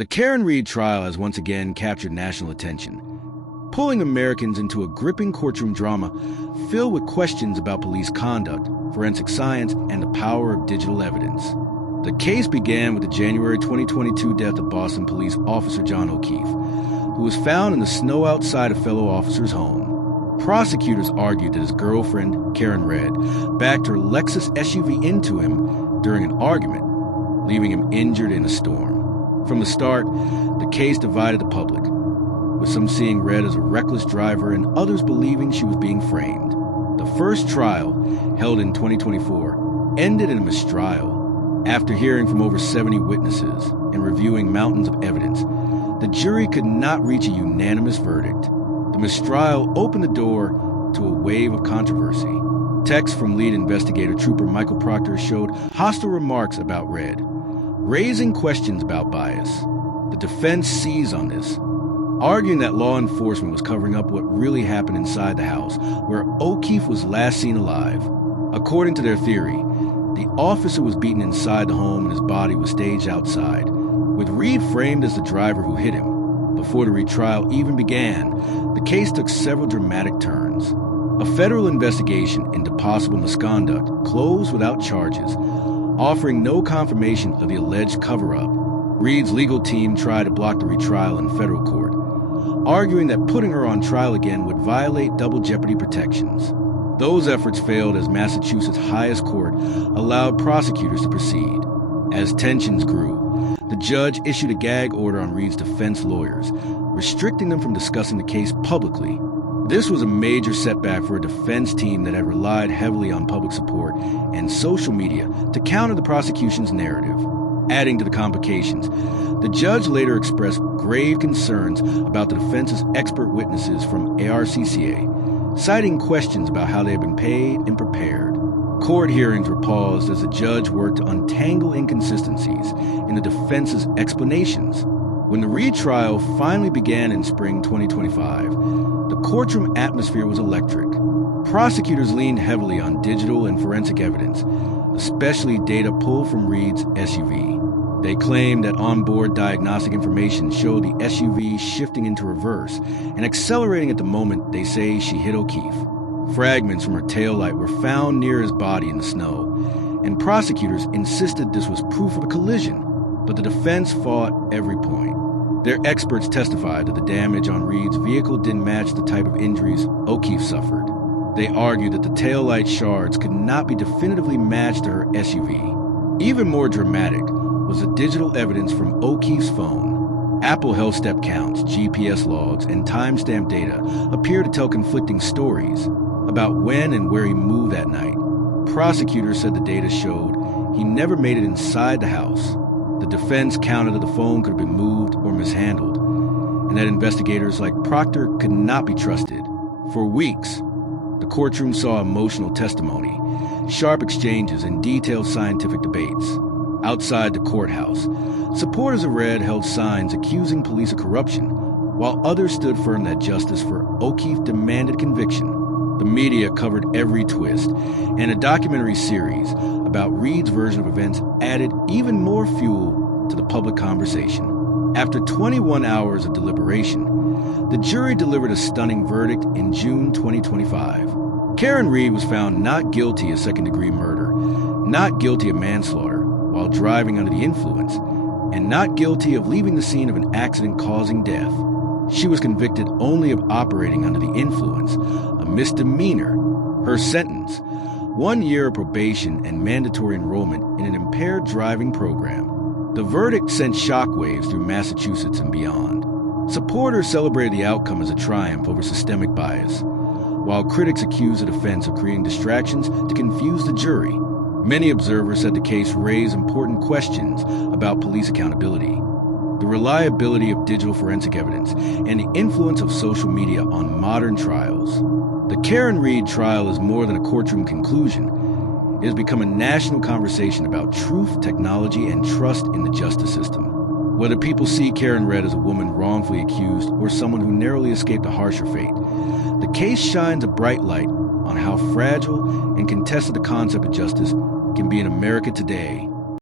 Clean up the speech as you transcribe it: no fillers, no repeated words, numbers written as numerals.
The Karen Reed trial has once again captured national attention, pulling Americans into a gripping courtroom drama filled with questions about police conduct, forensic science, and the power of digital evidence. The case began with the January 2022 death of Boston police officer John O'Keefe, who was found in the snow outside a fellow officer's home. Prosecutors argued that his girlfriend, Karen Red, backed her Lexus SUV into him during an argument, leaving him injured in a storm. From the start, the case divided the public, with some seeing Red as a reckless driver and others believing she was being framed. The first trial, held in 2024, ended in a mistrial. After hearing from over 70 witnesses and reviewing mountains of evidence, the jury could not reach a unanimous verdict. The mistrial opened the door to a wave of controversy. Texts from lead investigator Trooper Michael Proctor showed hostile remarks about Red, raising questions about bias. The defense seized on this, arguing that law enforcement was covering up what really happened inside the house, where O'Keefe was last seen alive. According to their theory, the officer was beaten inside the home and his body was staged outside, with Reed framed as the driver who hit him. Before the retrial even began, the case took several dramatic turns. A federal investigation into possible misconduct closed without charges, offering no confirmation of the alleged cover-up. Reed's legal team tried to block the retrial in federal court, arguing that putting her on trial again would violate double jeopardy protections. Those efforts failed as Massachusetts' highest court allowed prosecutors to proceed. As tensions grew, the judge issued a gag order on Reed's defense lawyers, restricting them from discussing the case publicly. This was a major setback for a defense team that had relied heavily on public support and social media to counter the prosecution's narrative. Adding to the complications, the judge later expressed grave concerns about the defense's expert witnesses from ARCCA, citing questions about how they had been paid and prepared. Court hearings were paused as the judge worked to untangle inconsistencies in the defense's explanations. When the retrial finally began in spring 2025, the courtroom atmosphere was electric. Prosecutors leaned heavily on digital and forensic evidence, especially data pulled from Reed's SUV. They claimed that onboard diagnostic information showed the SUV shifting into reverse and accelerating at the moment they say she hit O'Keefe. Fragments from her taillight were found near his body in the snow, and prosecutors insisted this was proof of a collision, but the defense fought every point. Their experts testified that the damage on Reed's vehicle didn't match the type of injuries O'Keefe suffered. They argued that the taillight shards could not be definitively matched to her SUV. Even more dramatic was the digital evidence from O'Keefe's phone. Apple health step counts, GPS logs, and timestamp data appear to tell conflicting stories about when and where he moved that night. Prosecutors said the data showed he never made it inside the house. The defense countered that the phone could have been moved or mishandled, and that investigators like Proctor could not be trusted. For weeks, the courtroom saw emotional testimony, sharp exchanges, and detailed scientific debates. Outside the courthouse, supporters of Red held signs accusing police of corruption, while others stood firm that justice for O'Keefe demanded conviction. The media covered every twist, and a documentary series about Reed's version of events added even more fuel to the public conversation. After 21 hours of deliberation, the jury delivered a stunning verdict in June 2025. Karen Reed was found not guilty of second-degree murder, not guilty of manslaughter while driving under the influence, and not guilty of leaving the scene of an accident causing death. She was convicted only of operating under the influence, a misdemeanor. Her sentence, 1 year of probation and mandatory enrollment in an impaired driving program. The verdict sent shockwaves through Massachusetts and beyond. Supporters celebrated the outcome as a triumph over systemic bias, while critics accused the defense of creating distractions to confuse the jury. Many observers said the case raised important questions about police accountability, the reliability of digital forensic evidence, and the influence of social media on modern trials. The Karen Reed trial is more than a courtroom conclusion. It has become a national conversation about truth, technology, and trust in the justice system. Whether people see Karen Red as a woman wrongfully accused or someone who narrowly escaped a harsher fate, the case shines a bright light on how fragile and contested the concept of justice can be in America today.